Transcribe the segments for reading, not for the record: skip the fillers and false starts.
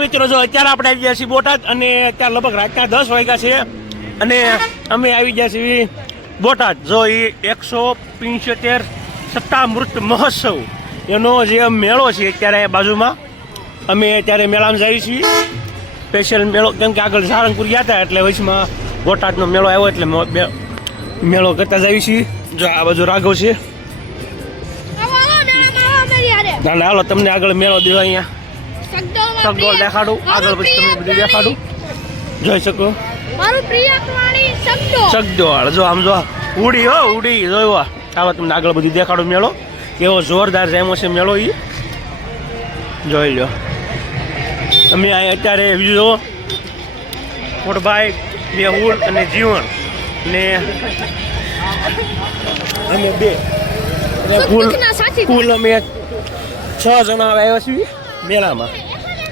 મિત્રો જો અત્યારે આપણે આવી ગયા છીએ બોટાદ અને અત્યારે લગભગ રાતના 10 વાગ્યા છે અને અમે આવી ગયા છીએ બોટાદ. જો એ 175 સત્તામૃત મહોત્સવ એનો જે મેળો છે અત્યારે બાજુમાં અમે અત્યારે મેળામાં જઈએ છીએ. સ્પેશિયલ મેળો કેમ કે આગળ સારંગપુર ગયા હતા એટલે વચમાં બોટાદનો મેળો આવ્યો એટલે મેળો કરતા જઈએ છીએ. જો આ બાજુ રાઘવ છે. હાલો તમને આગળ મેળો દેવા અહીંયા સગડોળ દેખાડું આગળ પછી તમને બધું દેખાડું જોઈ શકો. સગડોળ જો આમ જો ઉડી હો ઉડી જોવા. ચાલો તમને આગળ બધી દેખાડું મેળો કેવો જોરદાર જેમો છે મેળો એ જોઈ લો. અમે અત્યારે બીજો મોટભાઈ મેહુલ અને જીવન ને અમે બે કુલ અમે 6 જણા આવ્યા છીએ મેળામાં.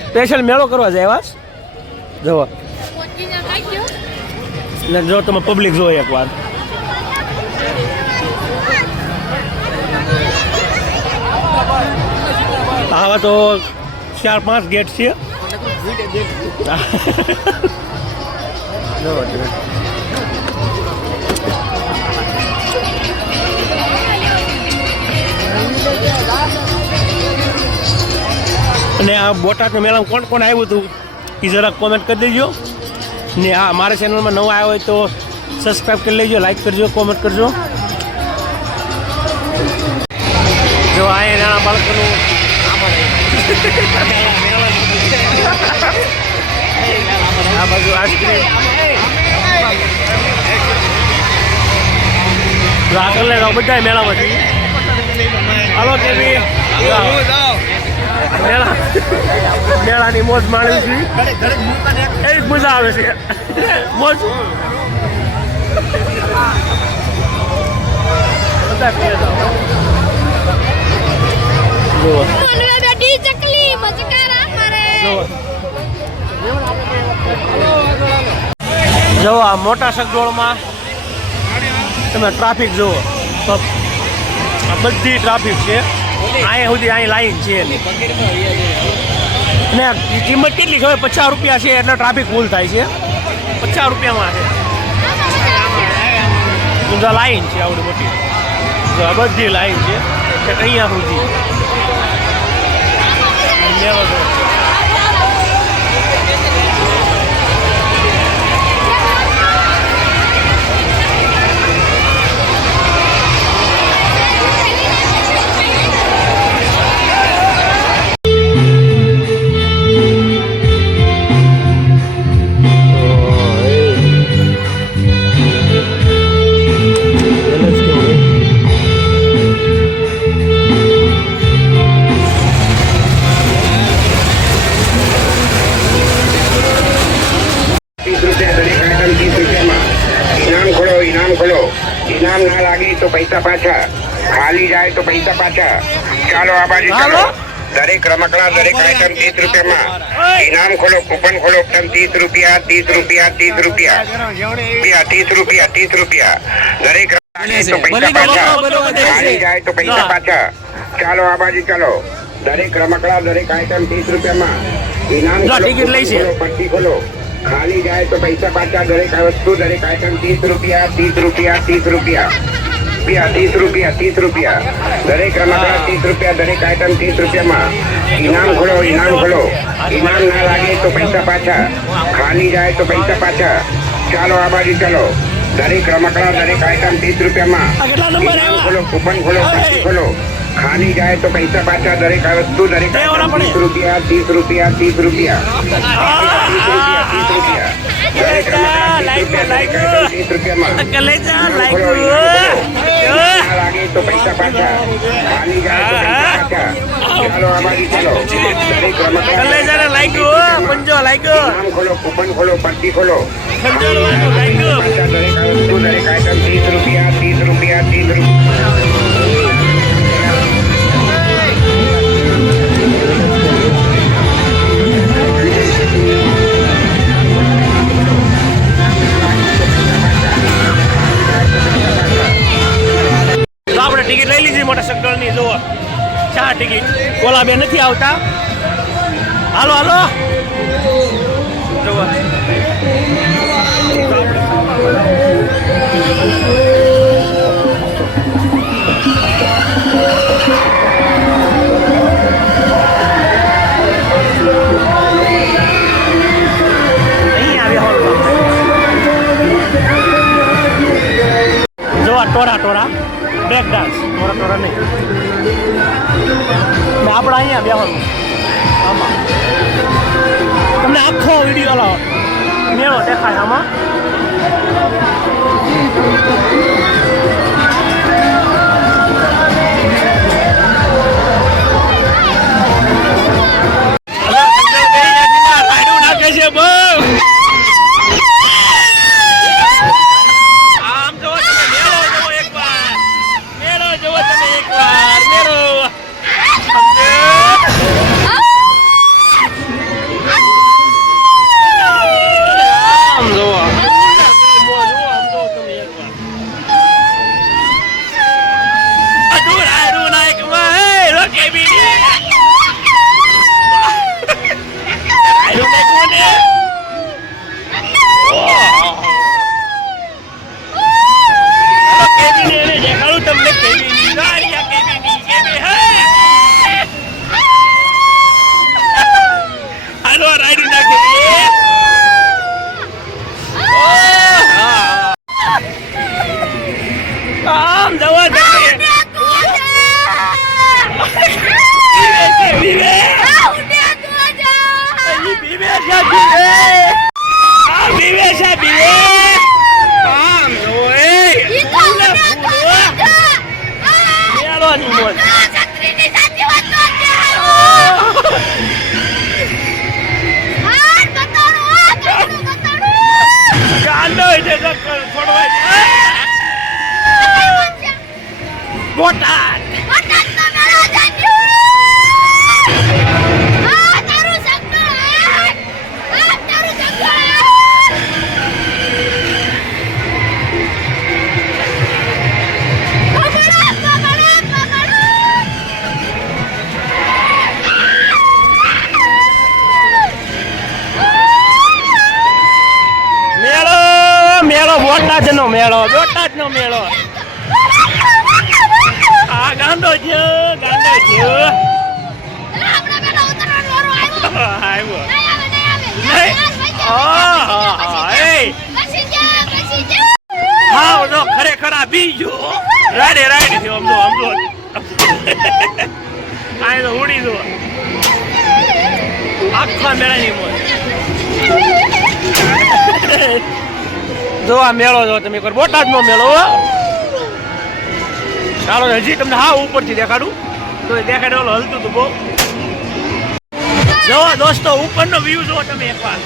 સ્પેશિયલ મેળો કરવા જાય આવ્યા જવો એટલે જો તમે પબ્લિક જો એકવાર. આવા તો 4-5 ગેટ છે. અને આ બોટાદના મેળામાં કોણ કોણ આવ્યું હતું એ જરાક કોમેન્ટ કરી દેજો ને આ મારા ચેનલમાં નવા આવ્યો હોય તો સબસ્ક્રાઈબ કરી લેજો, લાઈક કરજો, કોમેન્ટ કરજો. જો આ નાના બાળકોનું આ બાજુ આઈસ્ક્રીમ આગળ લેવા બધા મેળામાંથી. હાલો કેવી મેળાની મોજ માણી છે એ જ મજા આવે છે મોજ. જો આ મોટા સગડોળમાં તમે ટ્રાફિક જુઓ તો બધી ટ્રાફિક છે. અહીંયા સુધી અહીં લાઈન છે અને કિંમત કેટલી ખબર 50 રૂપિયા છે એટલે ટ્રાફિક ફૂલ થાય છે. 50 રૂપિયામાં છે લાઈન છે આવડી મોટી. બધી લાઈન છે અહીંયા સુધી. इनाम ना लागे तो पैसा पाछा, खाली जाए तो पैसा पाछा. ચાલો આ બાજુ ચાલો. દરેક રમકડા દરેક આઈટમ 30 રૂપિયામાં. ઇનામ ખોલો, કૂપન ખોલો, 30 રૂપિયા 30 રૂપિયા 30 રૂપિયા 30 રૂપિયા 30 રૂપિયા. દરેક તો પૈસા પાછા, ખાલી જાય તો પૈસા પાછા. ચાલો આ બાજુ ચાલો. દરેક રમકડા દરેક આઈટમ 30 રૂપિયામાં. ઇનામ ખોલો, પટ્ટી ખોલો, ખાલી જાય તો પૈસા પાછા. દરેક વસ્તુ દરેક આઈટમ 30 રૂપિયા 30 રૂપિયા 30 રૂપિયા 30 રૂપિયા 30 રૂપિયા. દરેક રમકડા 30 રૂપિયા દરેક આઈટમ 30 રૂપિયામાં. ઇનામ ખોલો, ઇનામ ખોલો. ઇનામ ના લાગે તો પૈસા પાછા, ખાલી જાય તો પૈસા પાછા. ચાલો આ બાજુ ચાલો. દરેક રમકડા દરેક આઈટમ 30 રૂપિયામાં. ઇનામ ખોલો, કૂપન ખોલો, પટ્ટી ખોલો, ખાલી જાય તો પૈસા પાછા. દરેક વસ્તુ દરેક 30 રૂપિયા 30 રૂપિયા 30 રૂપિયા 30 રૂપિયા. દરેક રમકડા 30 રૂપિયામાં. લાગે તો પૈસા પાછા, ખાલી જાય તો પૈસા પાછા. ચાલો આ બાજુ ચાલો. દરેક રમકડા નામ ખોલો, કૂપન ખોલો, પટ્ટી ખોલો, દરેક વસ્તુ દરેક આઈટમ 30 રૂપિયા 30 રૂપિયા 30 રૂપિયા. ટિકિટ લઈ લીધી મોટા સગડોળની. જુઓ 4 ટિકિટ. ઓલા બે નથી આવતા. હાલો હાલો જુઓ. ટોરા ટોરા બ્રેક ડાન્સ ટોરા ટોરા નહીં ને આપણે અહીંયા બેવાનું આમાં તમને આખો વિડીયો લાવો મેળો દેખાય આમાં રાયડું નાખે છે બહુ બોટાદ બોટાદનો મેળો બોટાદનો મેળો આ ગાંડો છે ગાંડો છે આવ્યો હા જો ખરેખર આ બીજો રાડે રાડે થયો આમ જો આ તો ઉડી દો આખા મેળાની મોજ જો આ મેળો જો તમે એકવાર બોટાદનો મેળો ચાલો હજી તમને હા ઉપરથી દેખાડું તો દેખાડે ઓલો હલતું હતું બહુ જો દોસ્તો ઉપરનો વ્યૂ જો તમે એકવાર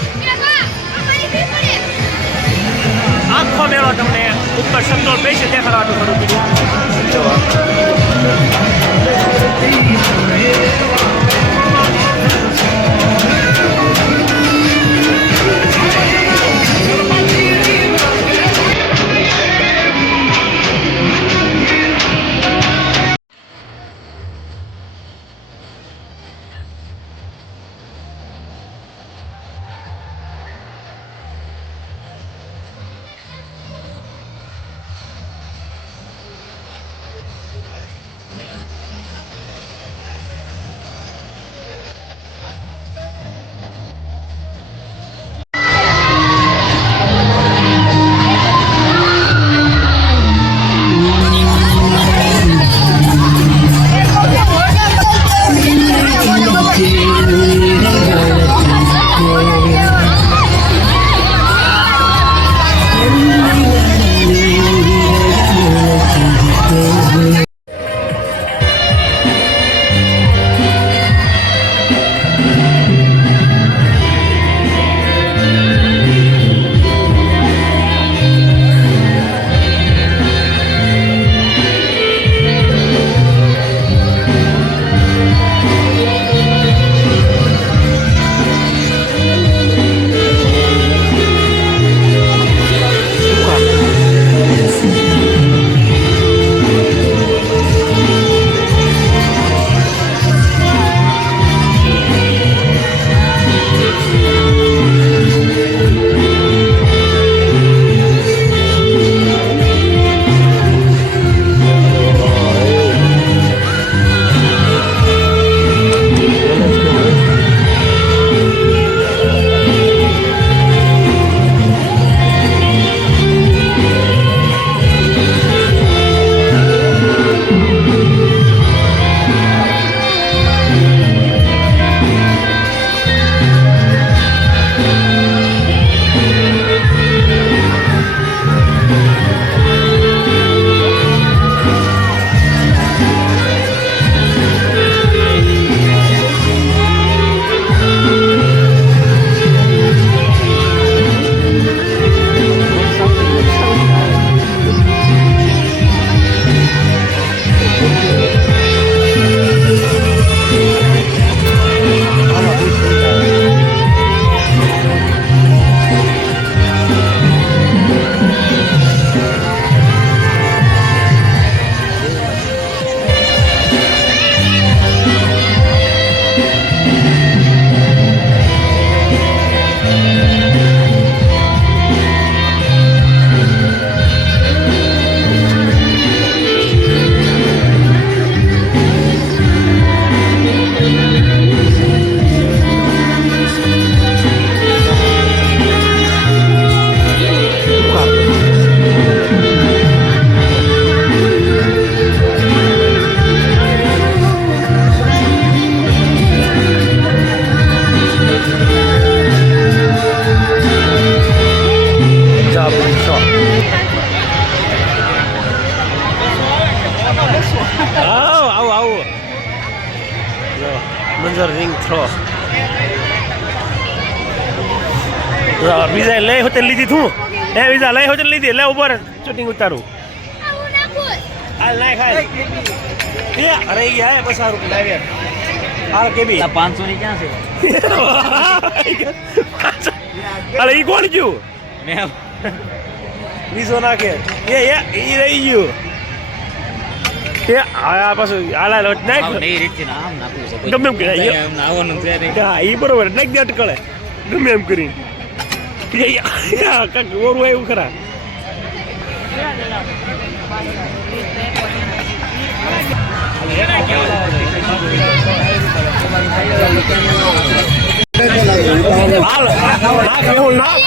આખો મેળો તમને ઉપર સંતોષ પૈસે દેખાડવાનું થોડું બીજું લેઝર રિંગ થ્રો. બીજા લઈ હોતે લીધી તું એ બીજા લઈ હોતે લીધી લે ઉપર શૂટિંગ ઉતારું હાલ નાય ખાય એ અરે ગયા હે બસ આ રૂપિયા લાવ્યા આ કે બી 500 ની ક્યાં છે? અરે ઈ કોણ ગયું મેં બીજો નાખે એ રહી ગયું એ આ પાછું હાલા લોટ નાખ નહીં રીતથી આમ નાખવું છે ગમે એમ કરે એમ નાવાનું છે નહીં. હા એ બરોબર નાખ દે અટકળે ગમે એમ કરીને કાંક ઓરું આવ્યું ખરા હાલ નાખ એવું નાખ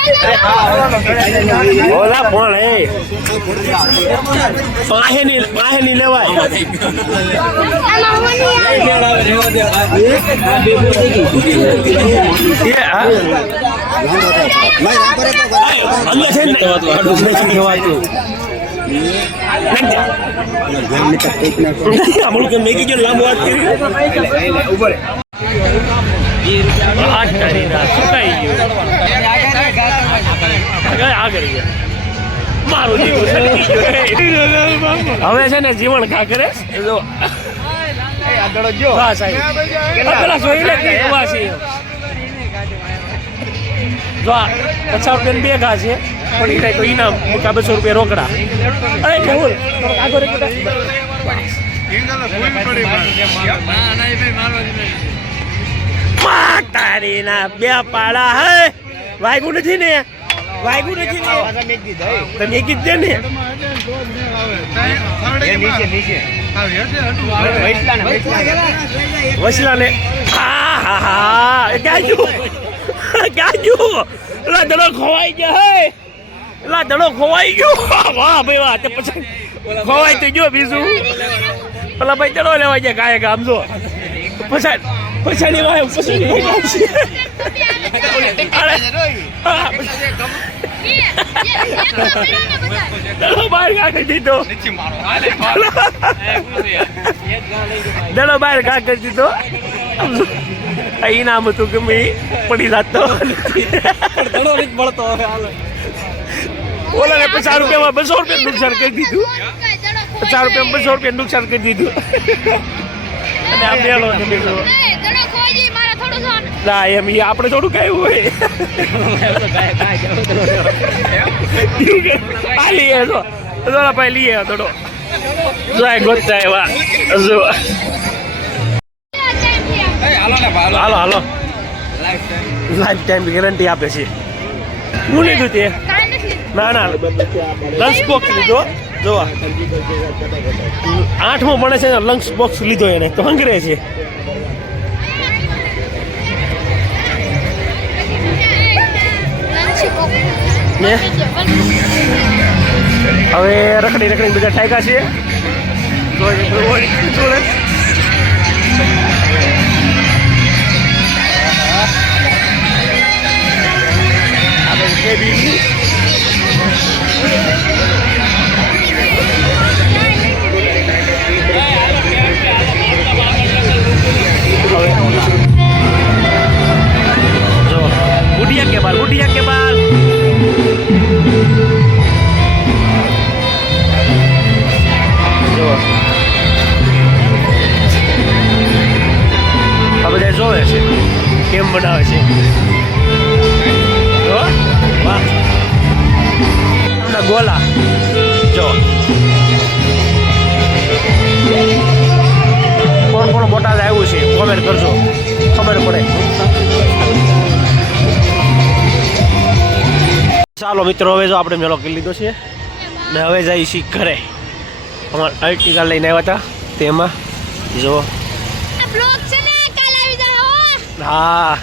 ઓલા પણ એ પાહેની લેવાય મેગી જો લાંબુ વાત કરી આગળ મારું હવે છે ને જીવન ખા કરે જો પેલા જોઈ લે જો 50 રૂપિયા બે ઘા છે પડી જાય તો ઇનામ 200 રૂપિયા રોકડા અરે કેવું આગળ તારી ના બે પાડા હે વાગ્યું નથી ને વાગ્યું નથી ને તમે કીધું દે ને વસલા ને હા હા હા એ ગાજુ ગાજુ લા દડો ખોવાઈ ગયો હે લા દડો ખોવાઈ ગયો વાહ ભાઈ વાહ તે પછી ખોવાઈ તો ગયો બીજું પેલા ભાઈ દડો લેવા જાય ગાય ગામ જો પછી પછાડી વાય પછાડી દડો બહાર કાઢી દીધો દડો બહાર કાઢી દીધો ઇનામ હતું કે મેં પડી જતો દડો નથી મળતો ઓલા ને 50 રૂપિયામાં 200 રૂપિયા નુકસાન કરી દીધું 50 રૂપિયામાં 200 રૂપિયા નુકસાન કરી દીધું અને આ બેલો ના એમ આપણે થોડું કહ્યું હોય આ લઈએ તો ભાઈ લઈએ થોડો જાય ગોતતા એવા જો હાલો હાલો લાઈફ ટાઈમ ગેરંટી આપે છે હું લીધું તે ના ના લંચ બોક્સ લીધો જોવા 8મો ભણે છે લંચ બોક્સ લીધો એને તો હંગરે છે હવે રખડી રખડી બધા ઠાયકા છે बुढ़िया के बाल જો આ બધા જોવે છે કેમ બનાવે છે જો વાહ ગોલા જો કોણ કોણ બોટાદ આવ્યું છે કોમેન્ટ કરજો ખબર પડે ચાલો મિત્રો હવે જો આપણે મેળો કરી લીધો છે ને હવે જઈએ છીએ ઘરે અમારે અર્ટિગા લઈને આવ્યા હતા તેમાં જો હા